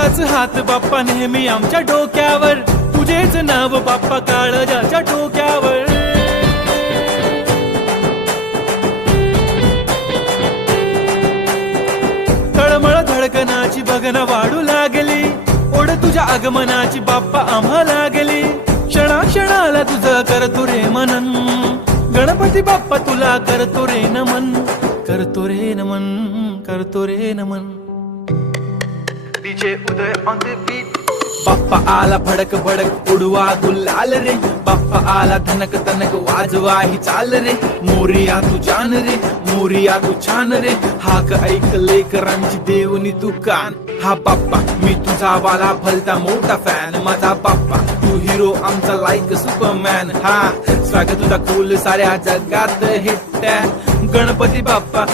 तुझाच हात बाप्पा नेहमी आमच्या डोक्यावर, तुझेच नाव बाप्पा काळजाच्या टोक्यावर. तळमळ धडकनाची बघन वाढू लागली, ओढ तुझ्या आगमनाची बाप्पा आम्हा लागली. क्षणा क्षणाला तुझं करतो रे मनन, गणपती बाप्पा तुला करतो रे नमन, करतो रे नमन, करतो रे नमन. DJ Uday on the beat. Bappa आला भडक भडक उडवा गुलाल रे, बाप्पा आला धनक तनक वाजवा ही चाल रे. मोरिया तू जान रे, मोरिया तू छान रे, हाक ऐक लेकरांची देवनी तू कान. हा बाप्पा मी तुझा वाला भलता मोठा फॅन, माझा बाप्पा तू हिरो आमचा लाईक सुपरमॅन. हा स्वागत तुझा कूल साऱ्या जगात हिट, गणपती बाप्पा.